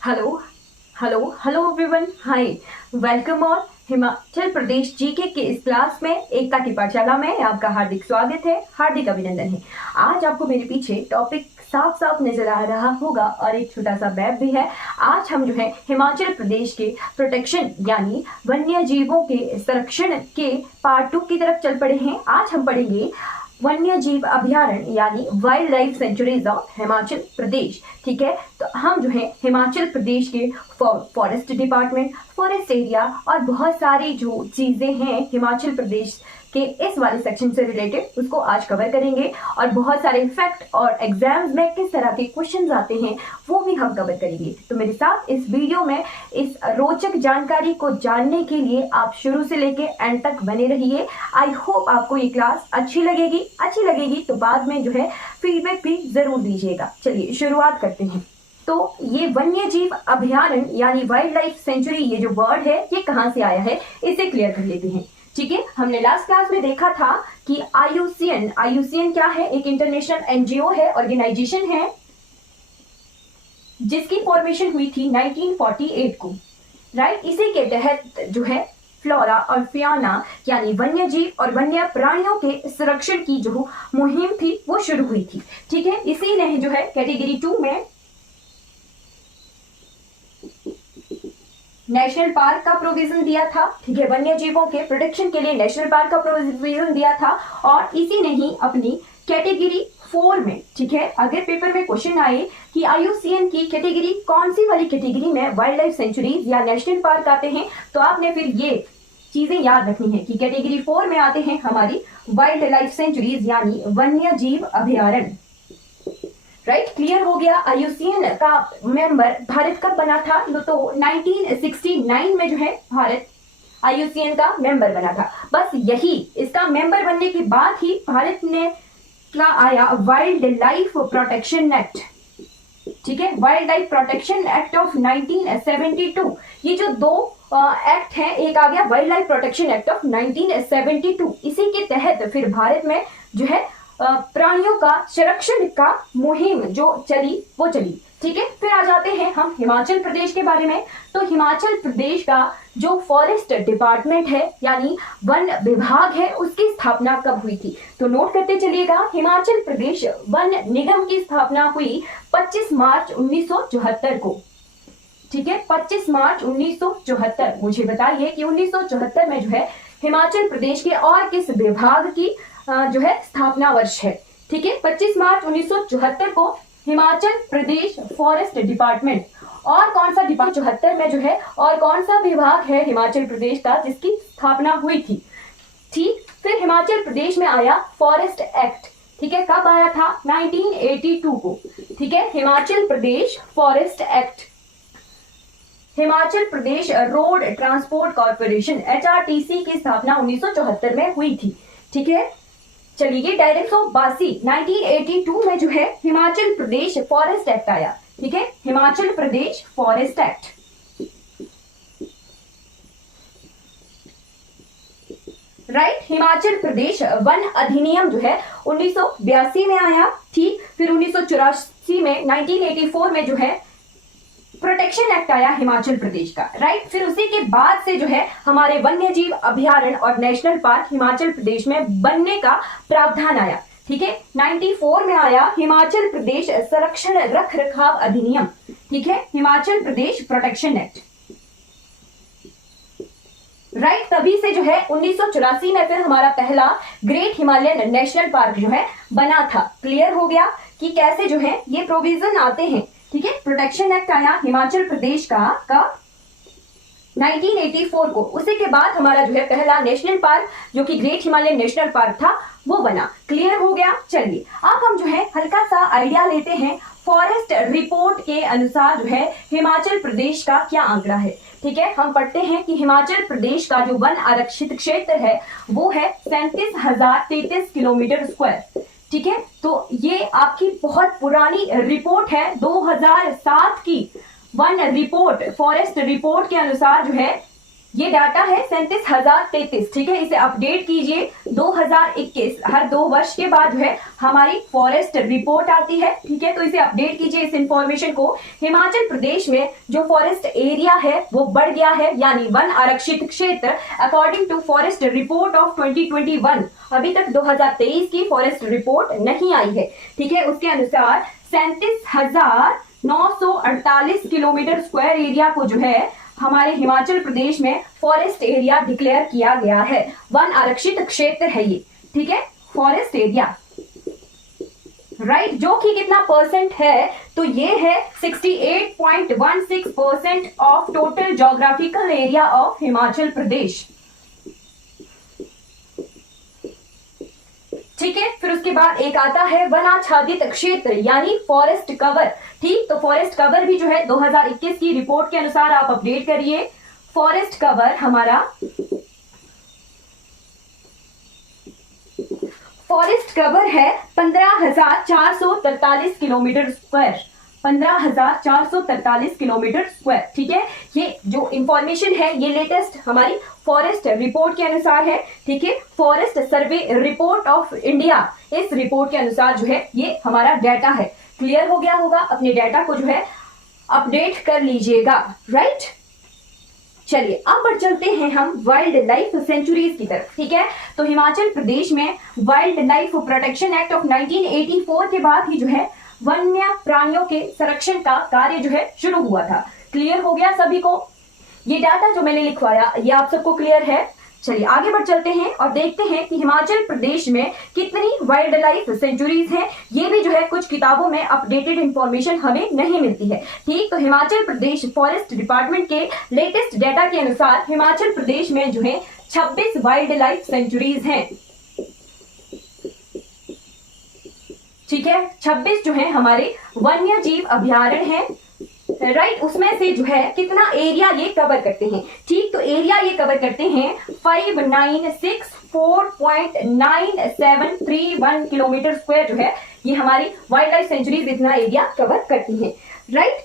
Hello hello hello everyone, हाय, welcome all. Himachal Pradesh GK के इस class में एकता की पाठशाला में आपका हार्दिक स्वागत है, हार्दिक अभिनंदन है। आज आपको मेरे पीछे टॉपिक साफ साफ नजर आ रहा होगा और एक छोटा सा मैप भी है। आज हम जो है हिमाचल प्रदेश के प्रोटेक्शन यानी वन्य जीवों के संरक्षण के पार्ट 2 की तरफ चल पड़े हैं। आज हम पढ़ेंगे वन्य जीव अभ्यारण्य यानी wild life sanctuaries of Himachal Pradesh. ठीक है, तो हम जो है हिमाचल प्रदेश के फॉरेस्ट डिपार्टमेंट, फॉरेस्ट एरिया और बहुत सारी जो चीजें हैं हिमाचल प्रदेश के इस वाले सेक्शन से रिलेटेड उसको आज कवर करेंगे और बहुत सारे फैक्ट और एग्जाम्स में किस तरह के क्वेश्चंस आते हैं वो भी हम कवर करेंगे। तो मेरे साथ इस वीडियो में इस रोचक जानकारी को जानने के लिए आप शुरू से लेके एंड तक बने रहिए। आई होप आपको ये क्लास अच्छी लगेगी तो बाद में जो है फीडबैक भी जरूर दीजिएगा। चलिए शुरुआत करते हैं। तो ये वन्य जीव अभ्यारण्य यानी वाइल्ड लाइफ सेंचुरी, ये जो वर्ड है ये कहाँ से आया है इसे क्लियर कर लेते हैं। ठीक है, हमने लास्ट क्लास में देखा था कि आईयूसीएन क्या है, एक इंटरनेशनल एनजीओ है, ऑर्गेनाइजेशन है जिसकी फॉर्मेशन हुई थी 1948 को। राइट, इसी के तहत जो है फ्लोरा और फियाना यानी वन्य जीव और वन्य प्राणियों के संरक्षण की जो मुहिम थी वो शुरू हुई थी। ठीक है, इसी ने जो है कैटेगरी 2 में नेशनल पार्क का प्रोविजन दिया था। ठीक है, वन्य जीवों के प्रोटेक्शन के लिए नेशनल पार्क का प्रोविजन दिया था और इसी ने ही अपनी कैटेगरी 4 में, ठीक है, अगर पेपर में क्वेश्चन आए कि आईयूसीएन की कैटेगरी कौन सी वाली कैटेगरी में वाइल्ड लाइफ सेंचुरीज या नेशनल पार्क आते हैं, तो आपने फिर ये चीजें याद रखनी है कि कैटेगरी 4 में आते हैं हमारी वाइल्ड लाइफ सेंचुरीज यानी वन्य जीव अभ्यारण्य। राइट, क्लियर हो गया। आईयूसीएन का मेंबर भारत कब बना था, तो 1969 में जो है भारत आईयूसीएन का मेंबर बना था। बस यही इसका मेंबर बनने के बाद ही भारत ने क्या आया, वाइल्ड लाइफ प्रोटेक्शन एक्ट। ठीक है, wild life protection act of 1972। ये जो दो एक्ट है, एक आ गया wild life protection act of 1972। इसी के तहत फिर भारत में जो है प्राणियों का संरक्षण का मुहिम जो चली वो चली। ठीक है, फिर आ जाते हैं हम हिमाचल प्रदेश के बारे में। तो हिमाचल प्रदेश का जो फॉरेस्ट डिपार्टमेंट है यानी वन विभाग है उसकी स्थापना कब हुई थी, तो नोट करते चलिएगा। हिमाचल प्रदेश वन निगम की स्थापना हुई 25 मार्च 1974 को। ठीक है, 25 मार्च 1974। मुझे बताइए कि 1974 में जो है हिमाचल प्रदेश के और किस विभाग की जो है स्थापना वर्ष है। ठीक है, 25 मार्च 1974 को हिमाचल प्रदेश फॉरेस्ट डिपार्टमेंट और कौन सा डिपार्टमेंट 74 में जो है और कौन सा विभाग है हिमाचल प्रदेश का जिसकी स्थापना हुई थी। ठीक, फिर हिमाचल प्रदेश में आया फॉरेस्ट एक्ट। ठीक है, कब आया था, 1982 को। ठीक है, Himachal Pradesh forest act. Himachal Pradesh road transport corporation HRTC की स्थापना 1974 में हुई थी। ठीक है, चलिए डायरेक्ट 1982 में जो है हिमाचल प्रदेश फॉरेस्ट एक्ट आया। ठीक है, Himachal Pradesh forest act. Right, Himachal Pradesh one अधिनियम जो है 1982 में आया। ठीक, फिर 1984 में 1984 में जो है प्रोटेक्शन एक्ट आया हिमाचल प्रदेश का। राइट, फिर उसी के बाद से जो है हमारे वन्य जीव अभ्यारण्य और नेशनल पार्क हिमाचल प्रदेश में बनने का प्रावधान आया। ठीक है, 94 में आया हिमाचल प्रदेश संरक्षण रख रखाव अधिनियम। ठीक है, Himachal Pradesh protection act. Right, तभी से जो है 1984 में फिर हमारा पहला ग्रेट हिमालयन नेशनल पार्क जो है बना था। क्लियर हो गया कि कैसे जो है ये प्रोविजन आते हैं। ठीक है, प्रोटेक्शन एक्ट आया हिमाचल प्रदेश का 1984 को। उसी के बाद हमारा जो है पहला नेशनल पार्क जो कि ग्रेट हिमालयन नेशनल पार्क था वो बना। क्लियर हो गया। चलिए अब हम जो है हल्का सा आइडिया लेते हैं फॉरेस्ट रिपोर्ट के अनुसार जो है हिमाचल प्रदेश का क्या आंकड़ा है। ठीक है, हम पढ़ते हैं कि हिमाचल प्रदेश का जो वन आरक्षित क्षेत्र है वो है 37,033 किलोमीटर स्क्वायर। ठीक है, तो ये आपकी बहुत पुरानी रिपोर्ट है, 2007 की वन रिपोर्ट, फॉरेस्ट रिपोर्ट के अनुसार जो है ये डाटा है 37,033, ठीक है। इसे अपडेट कीजिए 2021, हर 2 वर्ष के बाद जो है हमारी फॉरेस्ट रिपोर्ट आती है, ठीक है। तो इसे अपडेट कीजिए इस इंफॉर्मेशन को। हिमाचल प्रदेश में जो फॉरेस्ट एरिया है वो बढ़ गया है, यानी वन आरक्षित क्षेत्र according to forest report of 2021। अभी तक 2023 की फॉरेस्ट रिपोर्ट नहीं आई है, ठीक है। उसके अनुसार 37,948 किलोमीटर स्क्वायर एरिया को जो है हमारे हिमाचल प्रदेश में फॉरेस्ट एरिया डिक्लेयर किया गया है। वन आरक्षित क्षेत्र है ये, ठीक है, फॉरेस्ट एरिया, राइट। जो कि कितना परसेंट है, तो ये है 68.16% of total geographical area of Himachal Pradesh, ठीक है। फिर उसके बाद एक आता है वनाच्छादित क्षेत्र यानी फॉरेस्ट कवर, ठीक। तो फॉरेस्ट कवर भी जो है 2021 की रिपोर्ट के अनुसार आप अपडेट करिए। फॉरेस्ट कवर हमारा, फॉरेस्ट कवर है 15,443 किलोमीटर स्क्वायर, 15,443 किलोमीटर स्क्वायर, ठीक है। ये जो इंफॉर्मेशन है ये लेटेस्ट हमारी फॉरेस्ट रिपोर्ट के अनुसार है, ठीक है। Forest survey report of India, इस रिपोर्ट के अनुसार जो है ये हमारा डाटा है। क्लियर हो गया होगा, अपने डाटा को जो है अपडेट कर लीजिएगा, राइट। चलिए अब बढ़ चलते हैं हम वाइल्ड लाइफ सेंचुरीज की तरफ, ठीक है। तो हिमाचल प्रदेश में wild life protection act of 1984 के बाद ही जो है वन्य प्राणियों के संरक्षण का कार्य जो है शुरू हुआ था। क्लियर हो गया सभी को? ये डाटा जो मैंने लिखवाया ये आप सबको क्लियर है? चलिए आगे बढ़ चलते हैं और देखते हैं कि हिमाचल प्रदेश में कितनी वाइल्ड लाइफ सेंचुरीज हैं। ये भी जो है कुछ किताबों में अपडेटेड इंफॉर्मेशन हमें नहीं मिलती है, ठीक। तो हिमाचल प्रदेश फॉरेस्ट डिपार्टमेंट के लेटेस्ट डाटा के अनुसार हिमाचल प्रदेश में जो है 26 वाइल्ड लाइफ सेंचुरीज हैं, ठीक है। 26 जो है हमारे वन्य जीव अभयारण्य हैं, राइट। उसमें से जो है कितना एरिया ये कवर करते हैं, ठीक। तो एरिया ये कवर करते हैं 5964.9731 किलोमीटर स्क्वायर जो है ये हमारी वाइल्ड लाइफ सेंचुरीज इतना एरिया कवर करती हैं, राइट।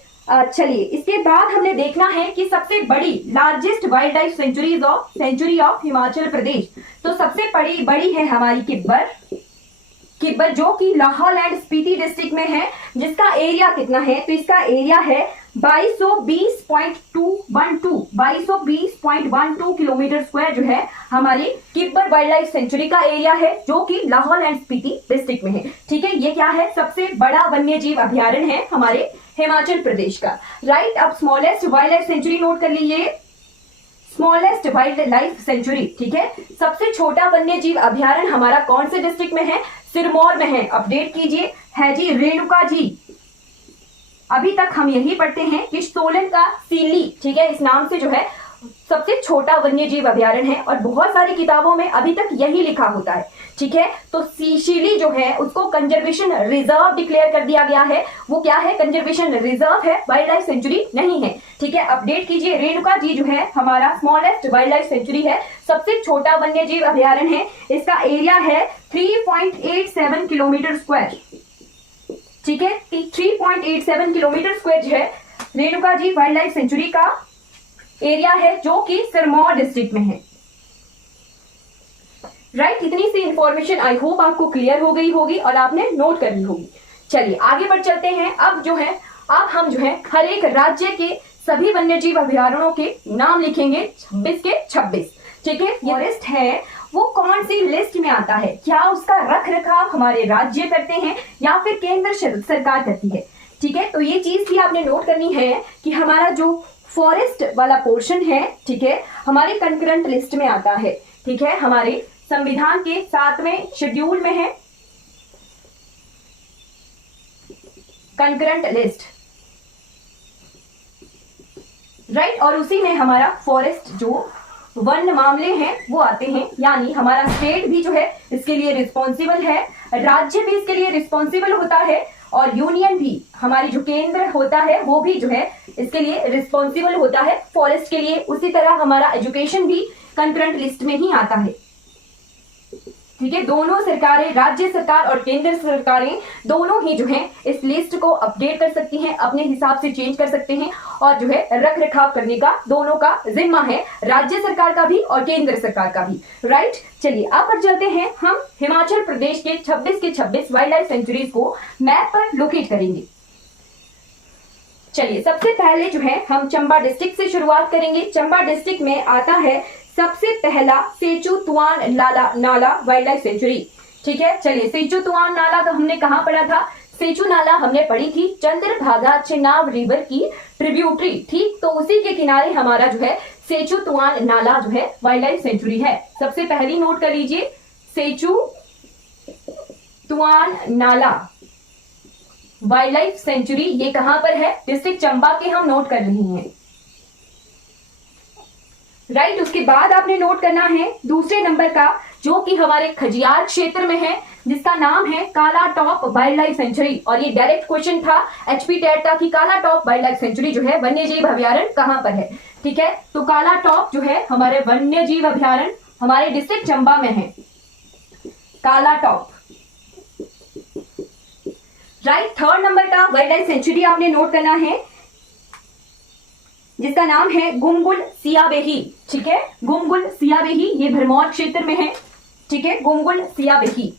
चलिए इसके बाद हमने देखना है कि सबसे बड़ी largest wild life sanctuary of Himachal Pradesh. तो सबसे बड़ी है हमारी किब्बर, जो कि लाहौल एंड स्पीति डिस्ट्रिक्ट में है, जिसका एरिया कितना है, तो इसका एरिया है 2220.12 किलोमीटर स्क्वायर जो है हमारी किब्बर वाइल्ड लाइफ सेंचुरी का एरिया है, जो कि लाहौल एंड स्पीति डिस्ट्रिक्ट में है, ठीक है। ये क्या है, सबसे बड़ा वन्य जीव अभयारण्य है हमारे हिमाचल प्रदेश का, राइट। अब smallest wild life century note कर लीजिए, स्मॉलेस्ट वाइल्ड लाइफ सेंचुरी, ठीक है। सबसे छोटा वन्य जीव अभयारण्य हमारा कौन से डिस्ट्रिक्ट में है, सिरमौर में है। अपडेट कीजिए, है जी रेणुका जी। अभी तक हम यही पढ़ते हैं कि सोलन का सीली, ठीक है, इस नाम से जो है सबसे छोटा वन्य जीव अभयारण्य है और बहुत सारी किताबों में अभी तक यही लिखा होता है, ठीक है। तो सीली जो है उसको कंजर्वेशन रिजर्व डिक्लेयर कर दिया गया है। वो क्या है, कंजर्वेशन रिजर्व है, वाइल्ड लाइफ सेंचुरी नहीं है, ठीक है। अपडेट कीजिए, रेणुका जी जो है हमारा स्मॉलेस्ट वाइल्ड लाइफ सेंचुरी है, सबसे छोटा वन्य जीव अभयारण्य है। इसका एरिया है 3.87 किलोमीटर स्क्वायर, ठीक है। 3.87 किलोमीटर स्क्वायर जो है Renuka ji wild life century का एरिया है, जो कि सिरमौर डिस्ट्रिक्ट में है, राइट। इतनी सी इंफॉर्मेशन आई होप आपको क्लियर हो गई होगी और आपने नोट कर ली होगी। चलिए आगे बढ़ चलते हैं। अब हम जो है हर एक राज्य के सभी वन्य जीव अभयारण्यों के नाम लिखेंगे, 26 के 26, ठीक है। फॉरेस्ट है वो कौन सी लिस्ट में आता है, क्या उसका रख रखाव हमारे राज्य करते हैं या फिर केंद्र सरकार करती है, ठीक है। तो ये चीज भी आपने नोट करनी है कि हमारा जो फॉरेस्ट वाला पोर्शन है, ठीक है, हमारे कंकरेंट लिस्ट में आता है, ठीक है। हमारे संविधान के 7वें शेड्यूल में है कंकरेंट लिस्ट, राइट। और उसी में हमारा फॉरेस्ट जो वन मामले हैं वो आते हैं, यानी हमारा स्टेट भी जो है इसके लिए रिस्पॉन्सिबल है, राज्य भी इसके लिए रिस्पॉन्सिबल होता है और यूनियन भी, हमारी जो केंद्र होता है वो भी जो है इसके लिए रिस्पॉन्सिबल होता है फॉरेस्ट के लिए। उसी तरह हमारा एजुकेशन भी कंकरेंट लिस्ट में ही आता है, ठीक है, दोनों सरकारें, राज्य सरकार और केंद्र सरकारें दोनों ही जो है इस लिस्ट को अपडेट कर सकती हैं, अपने हिसाब से चेंज कर सकते हैं और जो है रख रखाव करने का दोनों का जिम्मा है, राज्य सरकार का भी और केंद्र सरकार का भी। राइट, चलिए अब पर चलते हैं, हम हिमाचल प्रदेश के 26 के 26 वाइल्ड लाइफ सेंचुरीज को मैप पर लोकेट करेंगे। चलिए सबसे पहले जो है हम चंबा डिस्ट्रिक्ट से शुरुआत करेंगे। चंबा डिस्ट्रिक्ट में आता है सबसे पहला सेचू तुआन नाला वाइल्ड लाइफ सेंचुरी। ठीक है, चलिए सेचू तुआन नाला तो हमने कहाँ पढ़ा था? सेचू नाला हमने पढ़ी थी चंद्रभागा चिनाब रिवर की ट्रिब्यूटरी, ठीक, तो उसी के किनारे हमारा जो है सेचू तुआन नाला जो है वाइल्ड लाइफ सेंचुरी है। सबसे पहली नोट कर लीजिए, सेचू तुआन नाला वाइल्ड लाइफ सेंचुरी, ये कहां पर है? डिस्ट्रिक्ट चंबा के हम नोट कर रहे हैं। राइट, उसके बाद आपने नोट करना है दूसरे नंबर का, जो कि हमारे खजियार क्षेत्र में है, जिसका नाम है काला टॉप वाइल्ड लाइफ सेंचुरी। और ये डायरेक्ट क्वेश्चन था एचपी टेट का कि काला टॉप वाइल्ड लाइफ सेंचुरी जो है वन्य जीव अभ्यारण्य कहां पर है। ठीक है, तो काला टॉप जो है हमारे वन्य जीव अभ्यारण्य हमारे डिस्ट्रिक्ट चंबा में है, काला टॉप। राइट, थर्ड नंबर का वाइल्ड लाइफ सेंचुरी आपने नोट करना है, जिसका नाम है गुमगुल सियाबेही। ठीक है, गुमगुल सियाबेही, ये भरमौर क्षेत्र में है। ठीक है, गुमगुल सियाबेही।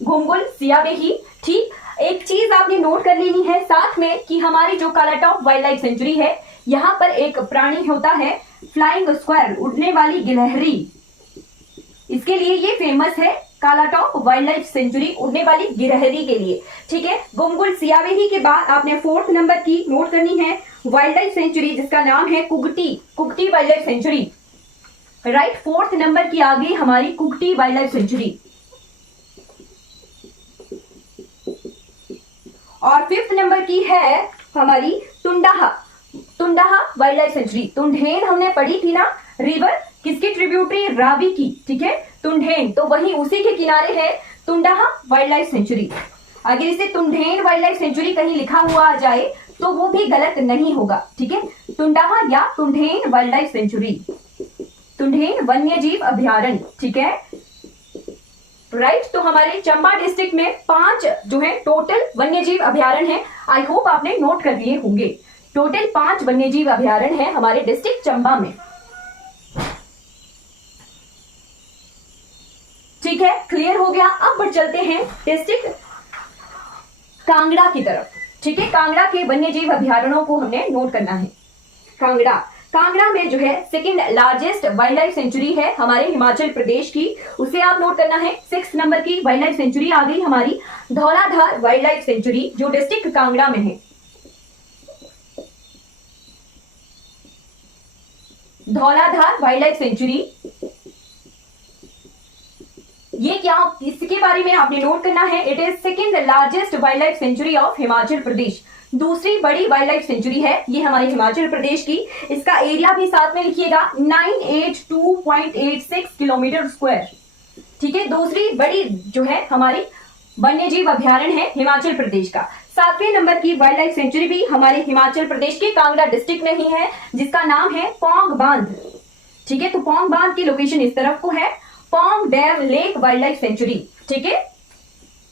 गुमगुल सियाबेही। ठीक, एक चीज आपने नोट कर लेनी है साथ में कि हमारी जो काला टॉप वाइल्ड लाइफ सेंचुरी है, यहां पर एक प्राणी होता है फ्लाइंग स्क्वायर, उड़ने वाली गिलहरी। इसके लिए ये फेमस है काला टॉप वाइल्ड लाइफ सेंचुरी, उड़ने वाली गिलहरी के लिए। ठीक है, गुमगुल सियाबेही के बाद आपने फोर्थ नंबर की नोट करनी है वाइल्ड लाइफ सेंचुरी, जिसका नाम है Kugti, Kugti wild life sanctuary. Right, fourth number की आ गई हमारी कुगटी वाइल्ड लाइफ सेंचुरी। और फिफ्थ नंबर की है हमारी Tundah, Tundah wild life sanctuary. तुंढेन हमने पढ़ी थी ना, रिवर किसकी ट्रिब्यूटरी? रावी की। ठीक है, तुंढेन, तो वही उसी के किनारे है तुंडाहा वाइल्ड लाइफ सेंचुरी। अगर इसे तुंढेन वाइल्ड लाइफ सेंचुरी कहीं लिखा हुआ आ जाए तो वो भी गलत नहीं होगा। ठीक है, तुंडाहा या तुंढेन वाइल्ड लाइफ सेंचुरी, तुंढेन वन्य जीव अभ्यारण्य। ठीक है, राइट, तो हमारे चंबा डिस्ट्रिक्ट में 5 जो है टोटल वन्य जीव अभ्यारण्य है। आई होप आपने नोट कर लिए होंगे। टोटल 5 वन्य जीव अभ्यारण्य है हमारे डिस्ट्रिक्ट चंबा में। ठीक है, क्लियर हो गया। अब बढ़ चलते हैं डिस्ट्रिक्ट कांगड़ा की तरफ। ठीक है, कांगड़ा के वन्य जीव अभ्यारण्यों को हमने नोट करना है। कांगड़ा, कांगड़ा में जो है second largest wild life century है हमारे हिमाचल प्रदेश की, उसे आप नोट करना है। 6 नंबर की वाइल्ड लाइफ सेंचुरी आ गई हमारी धौलाधार वाइल्ड लाइफ सेंचुरी, जो डिस्ट्रिक्ट कांगड़ा में है। धौलाधार वाइल्ड लाइफ सेंचुरी, ये क्या, इसके बारे में आपने नोट करना है। It is second largest wild life sanctuary of Himachal Pradesh, दूसरी बड़ी वाइल्ड लाइफ सेंचुरी है ये हमारे हिमाचल प्रदेश की। इसका एरिया भी साथ में लिखिएगा, 982.86 किलोमीटर स्क्वायर। ठीक है, दूसरी बड़ी जो है हमारी वन्य जीव अभ्यारण्य है हिमाचल प्रदेश का। 7वें नंबर की वाइल्ड लाइफ सेंचुरी भी हमारे हिमाचल प्रदेश के कांगड़ा डिस्ट्रिक्ट में ही है, जिसका नाम है पौंग बांध। ठीक है, तो पौंग बांध की लोकेशन इस तरफ को है, Pong dam lake wild life century. ठीक है,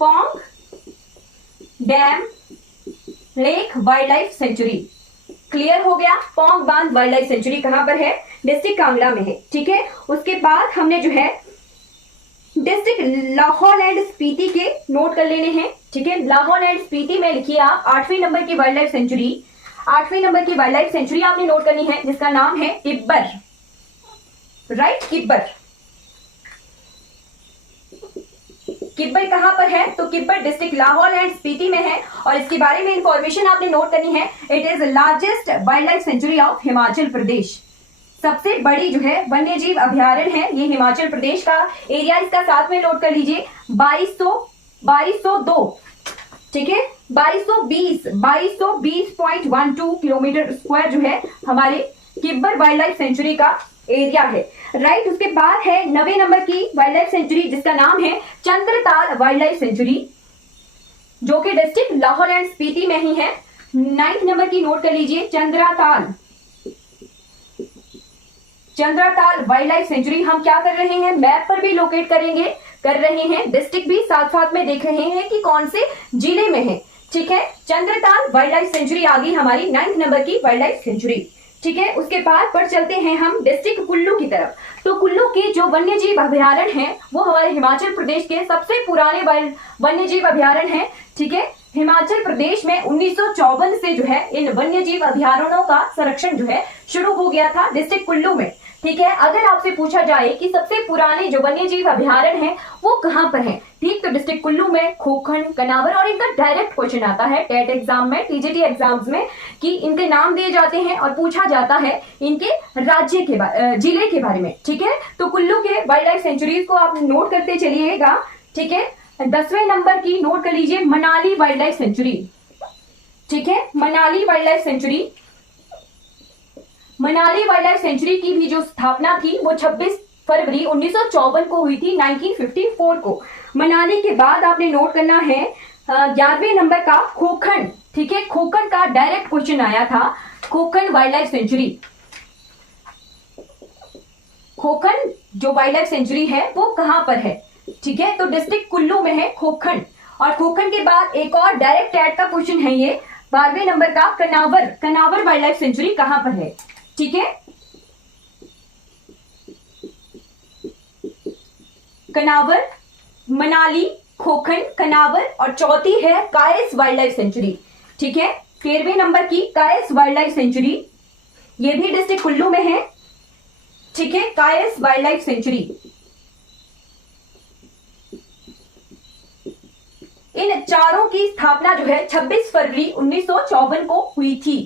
Pong dam lake wild life century. Clear हो गया, पौंग बांध वाइल्ड लाइफ सेंचुरी कहां पर है? डिस्ट्रिक्ट कांगड़ा में है। ठीक है, उसके बाद हमने जो है डिस्ट्रिक्ट लाहौल एंड स्पीति के नोट कर लेने हैं। ठीक है, लाहौल एंड स्पीति में लिखिए आप 8वें नंबर की वाइल्ड लाइफ सेंचुरी, 8वें नंबर की वाइल्ड लाइफ सेंचुरी आपने नोट करनी है, जिसका नाम है किब्बर। राइट, किब्बर। किब्बर कहां पर है? तो किब्बर डिस्ट्रिक्ट लाहौल एंड स्पीति में है, और इसके बारे में इंफॉर्मेशन आपने नोट करनी है। It is largest wild life sanctuary of Himachal Pradesh, सबसे बड़ी जो है वन्य जीव अभ्यारण्य है ये हिमाचल प्रदेश का। एरिया इसका साथ में नोट कर लीजिए, 2202। ठीक है, 2220.12 किलोमीटर स्क्वायर जो है हमारे किब्बर वाइल्ड लाइफ सेंचुरी का एरिया है। राइट, उसके बाद है 9वें नंबर की वाइल्ड लाइफ सेंचुरी, जिसका नाम है चंद्रताल वाइल्ड लाइफ सेंचुरी, जो कि डिस्ट्रिक्ट लाहौल एंड स्पीति में ही है। 9th नंबर की नोट कर लीजिए, Chandratal Chandratal wild life century हम क्या कर रहे हैं, मैप पर भी लोकेट कर रहे हैं, डिस्ट्रिक्ट भी साथ साथ में देख रहे हैं कि कौन से जिले में है। ठीक है, चंद्रताल वाइल्ड लाइफ सेंचुरी आ गई हमारी 9th नंबर की वाइल्ड लाइफ सेंचुरी। ठीक है, उसके बाद पर चलते हैं हम डिस्ट्रिक्ट कुल्लू की तरफ। तो कुल्लू के जो वन्यजीव अभ्यारण्य है वो हमारे हिमाचल प्रदेश के सबसे पुराने वन्यजीव अभ्यारण्य है। ठीक है, हिमाचल प्रदेश में 1954 से जो है इन वन्यजीव अभ्यारण्यों का संरक्षण जो है शुरू हो गया था डिस्ट्रिक्ट कुल्लू में। ठीक है, अगर आपसे पूछा जाए कि सबसे पुराने जो वन्यजीव अभ्यारण्य हैं वो कहाँ पर हैं, ठीक, तो डिस्ट्रिक्ट कुल्लू में, खोखन, कनावर, और इनका डायरेक्ट क्वेश्चन आता है टेट एग्जाम में, टीजीटी एग्जाम्स में, कि इनके नाम दिए जाते हैं और पूछा जाता है इनके राज्य के जिले के बारे में। ठीक है, तो कुल्लू के वाइल्ड लाइफ सेंचुरीज को आप नोट करते चलिएगा। ठीक है, 10वें नंबर की नोट कर लीजिए मनाली वाइल्ड लाइफ सेंचुरी। ठीक है, Manali wild life century, Manali wild life century की भी जो स्थापना थी वो 26 फरवरी 1954 को हुई थी, 1954 को। मनाली के बाद आपने नोट करना है 11वें नंबर का खोखन। ठीक है, खोखन का डायरेक्ट क्वेश्चन आया था, खोखन वाइल्ड लाइफ सेंचुरी। खोखन जो वाइल्ड लाइफ सेंचुरी है वो कहां पर है, ठीक है, तो डिस्ट्रिक्ट कुल्लू में है खोखन। और खोखन के बाद एक और डायरेक्ट टैट का क्वेश्चन है ये 12वें नंबर का कनावर, कनावर वाइल्ड लाइफ सेंचुरी कहां पर है। ठीक है, कनावर, मनाली, खोखन, कनावर, और चौथी है कायस वाइल्ड लाइफ सेंचुरी। ठीक है, 13वें नंबर की कायस वाइल्ड लाइफ सेंचुरी, ये भी डिस्ट्रिक्ट कुल्लू में है। ठीक है, कायस वाइल्ड लाइफ सेंचुरी। इन चारों की स्थापना जो है 26 फरवरी 1954 को हुई थी।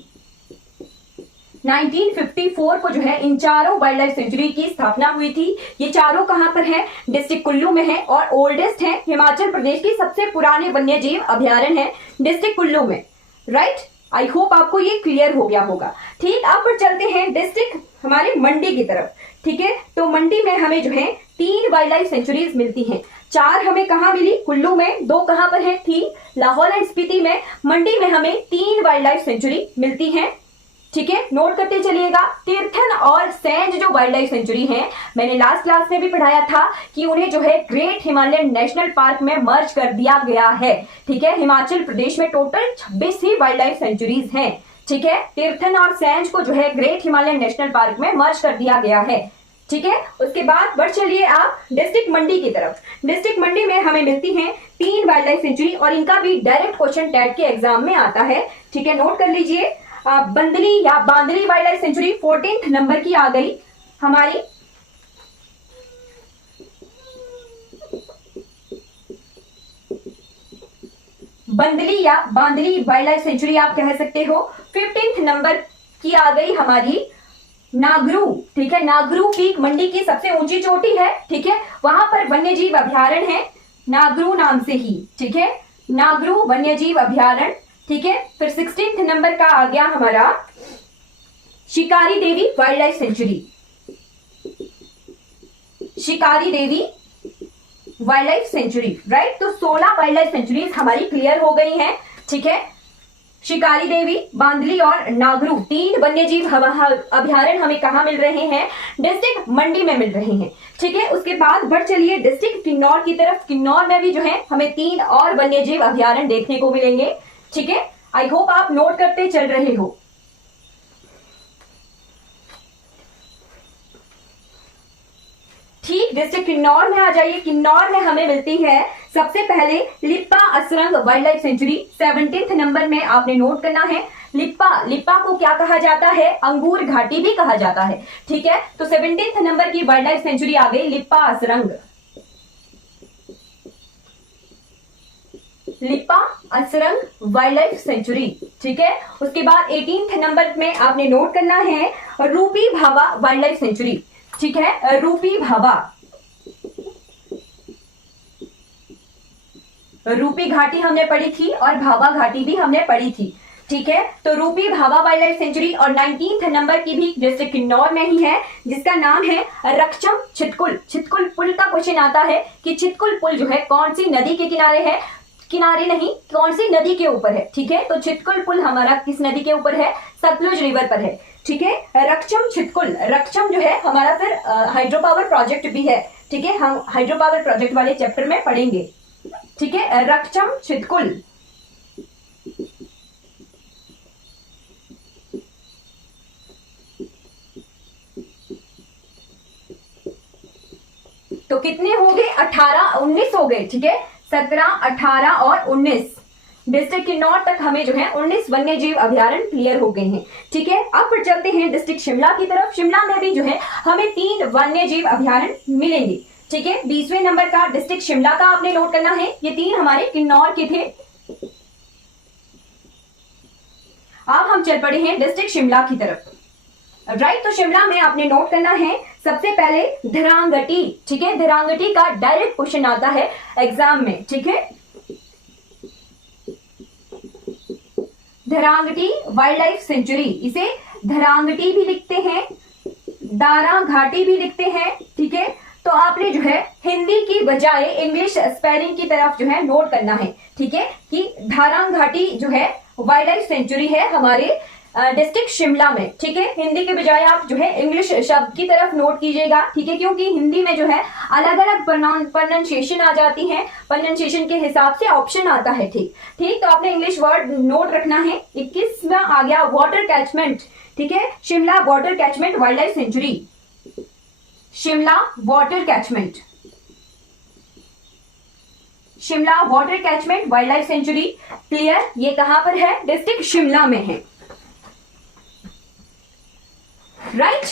1954 को जो है इन चारों वाइल्ड लाइफ सेंचुरी की स्थापना हुई थी। ये चारों कहां पर है, डिस्ट्रिक्ट कुल्लू में है, और ओल्डेस्ट है, हिमाचल प्रदेश की सबसे पुराने वन्यजीव अभ्यारण्य है डिस्ट्रिक्ट कुल्लू में। राइट, आई होप आपको ये क्लियर हो गया होगा। ठीक, अब पर चलते हैं डिस्ट्रिक्ट हमारे मंडी की तरफ। ठीक है, तो मंडी में हमें जो है 3 वाइल्ड लाइफ सेंचुरीज मिलती हैं। 4 हमें कहां मिली, कुल्लू में, 2 कहां पर है थी लाहौल एंड स्पीति में। मंडी में हमें 3 वाइल्ड लाइफ सेंचुरी मिलती हैं। ठीक है, नोट करते चलिएगा। तीर्थन और सैंज जो वाइल्ड लाइफ सेंचुरी है, मैंने लास्ट क्लास में भी पढ़ाया था कि उन्हें जो है ग्रेट हिमालयन नेशनल पार्क में मर्ज कर दिया गया है। ठीक है, हिमाचल प्रदेश में टोटल 26 ही वाइल्ड लाइफ सेंचुरीज हैं। ठीक है, तीर्थन और सैंज को जो है ग्रेट हिमालयन नेशनल पार्क में मर्ज कर दिया गया है। ठीक है, उसके बाद बढ़ चलिए आप डिस्ट्रिक्ट मंडी की तरफ। डिस्ट्रिक्ट मंडी में हमें मिलती हैं 3 वाइल्ड लाइफ सेंचुरी, और इनका भी डायरेक्ट क्वेश्चन टेट के एग्जाम में आता है। ठीक है, नोट कर लीजिए। बंदली या Bandli wild life sanctuary 14th number की आ गई हमारी। बंदली या बांदली वाइल्ड लाइफ सेंचुरी आप कह सकते हो। 15th नंबर की आ गई हमारी नागरू। ठीक है, नागरू पीक मंडी की सबसे ऊंची चोटी है। ठीक है, वहां पर वन्यजीव अभ्यारण्य है नागरू नाम से ही। ठीक है, नागरू वन्यजीव अभ्यारण्य। ठीक है, फिर 16th नंबर का आ गया हमारा शिकारी देवी वाइल्ड लाइफ सेंचुरी। शिकारी देवी वाइल्ड लाइफ सेंचुरी। राइट, तो 16 वाइल्ड लाइफ सेंचुरीज हमारी क्लियर हो गई हैं। ठीक है, शिकारी देवी, बांदली और नागरू 3 वन्यजीव अभ्यारण्य हमें कहां मिल रहे हैं, डिस्ट्रिक्ट मंडी में मिल रहे हैं। ठीक है, उसके बाद बढ़ चलिए डिस्ट्रिक्ट किन्नौर की तरफ। किन्नौर में भी जो है हमें 3 और वन्यजीव अभ्यारण्य देखने को मिलेंगे। ठीक है, आई होप आप नोट करते चल रहे हो। ठीक, डिस्ट्रिक्ट किन्नौर में आ जाइए। किन्नौर में हमें मिलती है सबसे पहले Lippa Asrang wild life sanctuary. 17th number में आपने नोट करना है लिप्पा। लिप्पा को क्या कहा जाता है, अंगूर घाटी भी कहा जाता है। ठीक है, तो 17th नंबर की वाइल्ड लाइफ सेंचुरी आ गई Lippa असरंग। Lippa Asrang wild life century. ठीक है, उसके बाद 18th नंबर में आपने नोट करना है रूपी भावा वाइल्ड लाइफ सेंचुरी। ठीक है, रूपी भावा, रूपी घाटी हमने पढ़ी थी और भावा घाटी भी हमने पढ़ी थी। ठीक है, तो रूपी भावा वाइल्ड लाइफ सेंचुरी। और 19th नंबर की भी डिस्ट्रिक्ट किन्नौर में ही है, जिसका नाम है रक्षम छितकुल। छितकुल पुल का क्वेश्चन आता है कि छितकुल पुल जो है कौन सी नदी के किनारे है, किनारे नहीं, कौन सी नदी के ऊपर है। ठीक है, तो छितकुल पुल हमारा किस नदी के ऊपर है, सतलुज रिवर पर है। ठीक है। रक्षम छितकुल, रक्षम जो है हमारा फिर हाइड्रो पावर प्रोजेक्ट भी है, ठीक है, हम हाइड्रो पावर प्रोजेक्ट वाले चैप्टर में पढ़ेंगे, ठीक है। रक्षम छितकुल, तो कितने हो गए, 18 19 हो गए, ठीक है, 17 18 और 19 डिस्ट्रिक्ट किन्नौर तक हमें जो है 19 वन्य जीव अभ्यारण्य क्लियर हो गए हैं, ठीक है। अब फिर चलते हैं डिस्ट्रिक्ट शिमला की तरफ। शिमला में भी जो है हमें 3 वन्य जीव अभ्यारण्य मिलेंगे, ठीक है। 20वें नंबर का डिस्ट्रिक्ट शिमला का आपने नोट करना है, ये 3 हमारे किन्नौर के थे। अब हम चल पड़े हैं डिस्ट्रिक्ट शिमला की तरफ, राइट। तो शिमला में आपने नोट करना है सबसे पहले धरांगटी, ठीक है, धरांगटी का डायरेक्ट क्वेश्चन आता है एग्जाम में, ठीक है। धरांगटी वाइल्ड लाइफ सेंचुरी, इसे धरांगटी भी लिखते हैं, दारा घाटी भी लिखते हैं, ठीक है। तो आपने जो है हिंदी की बजाय इंग्लिश स्पेलिंग की तरफ जो है नोट करना है, ठीक है, कि धारांग घाटी जो है वाइल्ड लाइफ सेंचुरी है हमारे डिस्ट्रिक्ट शिमला में, ठीक है। हिंदी के बजाय आप जो है इंग्लिश शब्द की तरफ नोट कीजिएगा, ठीक है, क्योंकि हिंदी में जो है अलग अलग प्रोनाउंसिएशन आ जाती है, प्रोनाउंसिएशन के हिसाब से ऑप्शन आता है, ठीक ठीक। तो आपने इंग्लिश वर्ड नोट रखना है। 21वां आ गया वाटर कैचमेंट, ठीक है, Shimla water catchment wild life century, Shimla water catchment, Shimla water catchment wild life century, clear. ये कहां पर है, डिस्ट्रिक्ट शिमला में है, राइट।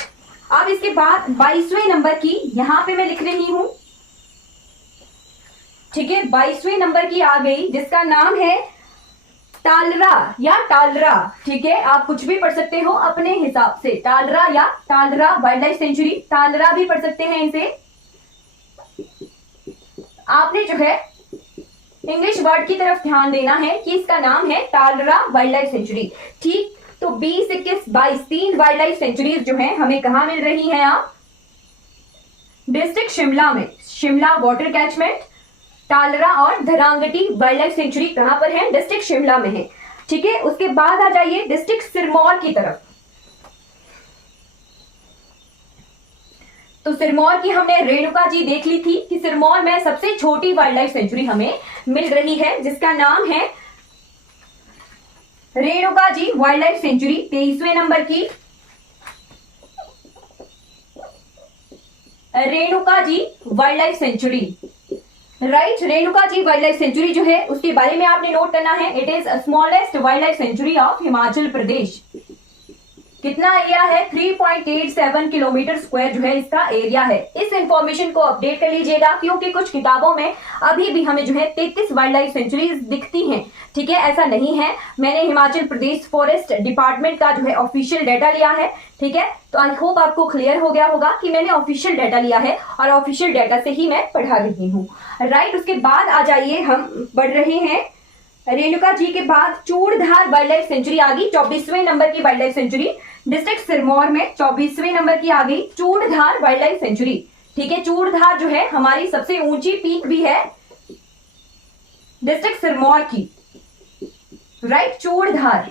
अब इसके बाद 22वें नंबर की यहां पे मैं लिख रही हूं, ठीक है, 22वें नंबर की आ गई जिसका नाम है टालरा या टालरा, ठीक है, आप कुछ भी पढ़ सकते हो अपने हिसाब से, टालरा या टालरा वाइल्ड लाइफ सेंचुरी, टालरा भी पढ़ सकते हैं इसे। आपने जो है इंग्लिश वर्ड की तरफ ध्यान देना है कि इसका नाम है टालरा वाइल्ड लाइफ सेंचुरी, ठीक। तो 20 21 22 3 वाइल्ड लाइफ सेंचुरीज जो है हमें कहां मिल रही हैं, आप डिस्ट्रिक्ट शिमला में, शिमला वाटर कैचमेंट, टालरा और धरांगटी वाइल्ड लाइफ सेंचुरी कहां पर है, डिस्ट्रिक्ट शिमला में है, ठीक है। उसके बाद आ जाइए डिस्ट्रिक्ट सिरमौर की तरफ। तो सिरमौर की हमने रेणुका जी देख ली थी कि सिरमौर में सबसे छोटी वाइल्ड लाइफ सेंचुरी हमें मिल रही है जिसका नाम है Renuka ji wild life sanctuary, 23वें नंबर की Renuka ji wild life sanctuary, right. Renuka ji wild life sanctuary जो है उसके बारे में आपने नोट करना है, it is smallest wild life sanctuary of Himachal Pradesh. कितना एरिया है, 3.87 किलोमीटर स्क्वायर जो है इसका एरिया है। इस इंफॉर्मेशन को अपडेट कर लीजिएगा क्योंकि कुछ किताबों में अभी भी हमें जो है 33 वाइल्ड लाइफ सेंचुरीज दिखती हैं, ठीक है, ऐसा नहीं है। मैंने हिमाचल प्रदेश फॉरेस्ट डिपार्टमेंट का जो है ऑफिशियल डाटा लिया है, ठीक है। तो आई होप आपको क्लियर हो गया होगा कि मैंने ऑफिशियल डाटा लिया है और ऑफिशियल डाटा से ही मैं पढ़ा रही हूँ, राइट। उसके बाद आ जाइए, हम बढ़ रहे हैं, रेणुका जी के बाद चूड़धार वाइल्ड लाइफ सेंचुरी आ गई, 24वें नंबर की wild life century district Sirmaur में, 24वें नंबर की आ गई चूड़धार वाइल्ड लाइफ सेंचुरी, ठीक है। चूड़धार जो है हमारी सबसे ऊंची पीक भी है डिस्ट्रिक्ट सिरमौर की, राइट, चूड़धार।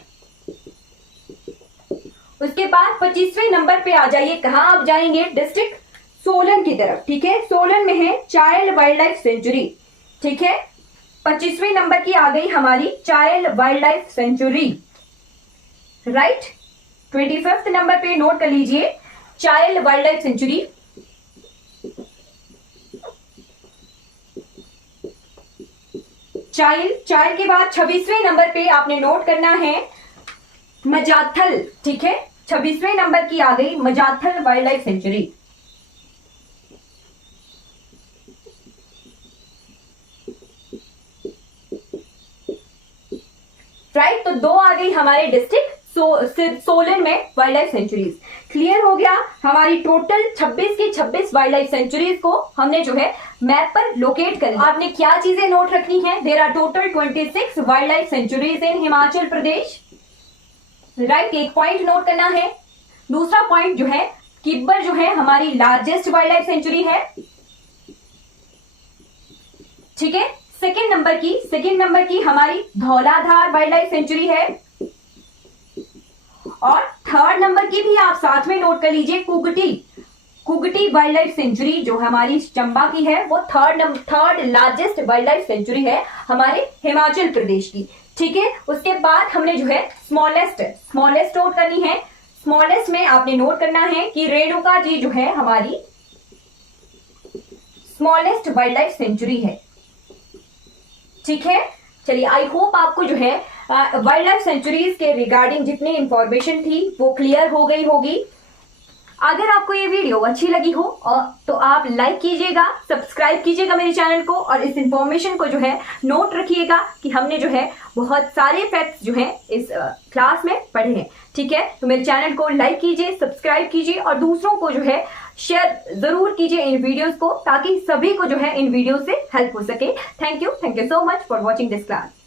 उसके बाद 25वें नंबर पे आ जाइए, कहां आप जाएंगे, डिस्ट्रिक्ट सोलन की तरफ, ठीक है। सोलन में है चायल वाइल्ड लाइफ सेंचुरी, ठीक है। 25वें नंबर की आ गई हमारी Chail wild life sanctuary, right. 25th number पे नोट कर लीजिए Chail wild life century. Chail के बाद 26वें नंबर पे आपने नोट करना है मजाथल, ठीक है। 26वें नंबर की आ गई मजाथल वाइल्ड लाइफ सेंचुरी, राइट। तो 2 आ गई हमारे डिस्ट्रिक्ट सोलन में वाइल्ड लाइफ सेंचुरीज। क्लियर हो गया, हमारी टोटल 26 की 26 वाइल्ड लाइफ सेंचुरीज को हमने जो है मैप पर लोकेट कर लिया। आपने क्या चीजें नोट रखनी है, there are total 26 wild life sanctuaries in Himachal Pradesh, right. एक पॉइंट नोट करना है। दूसरा पॉइंट जो है, किब्बर जो है हमारी लार्जेस्ट वाइल्ड लाइफ सेंचुरी है, ठीक है। सेकेंड नंबर की हमारी धौलाधार वाइल्ड लाइफ सेंचुरी है और थर्ड नंबर की भी आप साथ में नोट कर लीजिए, कुगटी वाइल्ड लाइफ सेंचुरी जो हमारी चंबा की है, वो third largest wild life century है हमारे हिमाचल प्रदेश की। ठीक है, उसके बाद हमने जो है स्मॉलेस्ट नोट करनी है। स्मॉलेस्ट में आपने नोट करना है कि रेणुका जी जो है हमारी स्मॉलेस्ट वाइल्ड लाइफ सेंचुरी है। ठीक है, चलिए आई होप आपको जो है वाइल्ड लाइफ सेंचुरीज के रिगार्डिंग जितनी इंफॉर्मेशन थी वो क्लियर हो गई होगी। अगर आपको ये वीडियो अच्छी लगी हो तो आप लाइक कीजिएगा, सब्सक्राइब कीजिएगा मेरे चैनल को, और इस इंफॉर्मेशन को जो है नोट रखिएगा कि हमने जो है बहुत सारे फैक्ट्स जो हैं इस क्लास में पढ़े हैं। ठीक है, तो मेरे चैनल को लाइक कीजिए, सब्सक्राइब कीजिए और दूसरों को जो है शेयर जरूर कीजिए इन वीडियोस को, ताकि सभी को जो है इन वीडियो से हेल्प हो सके। Thank you so much for watching this class.